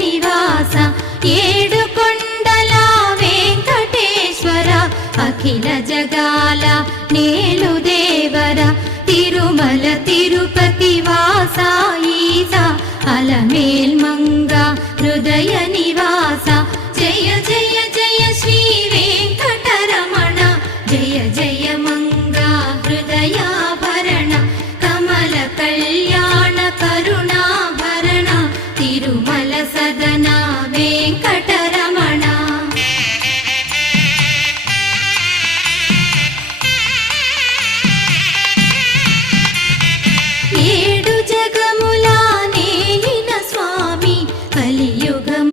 నివాస ఏడు కొండల వెంకటేశ్వర అఖిల జగాల నేలు దేవర తిరుమల తిరుపతి వాస ఈస అలమేల్ మంగ హృదయ నివాస జయ జయ జయ శ్రీ వెంకటరమణ జయ జయ మంగ హృదయాభరణ కమల కళ్యాణ కరుణాభరణ తిరుమల సదన వెంకటరమణ ఏడు జగముల నేలిన స్వామి కలియుగం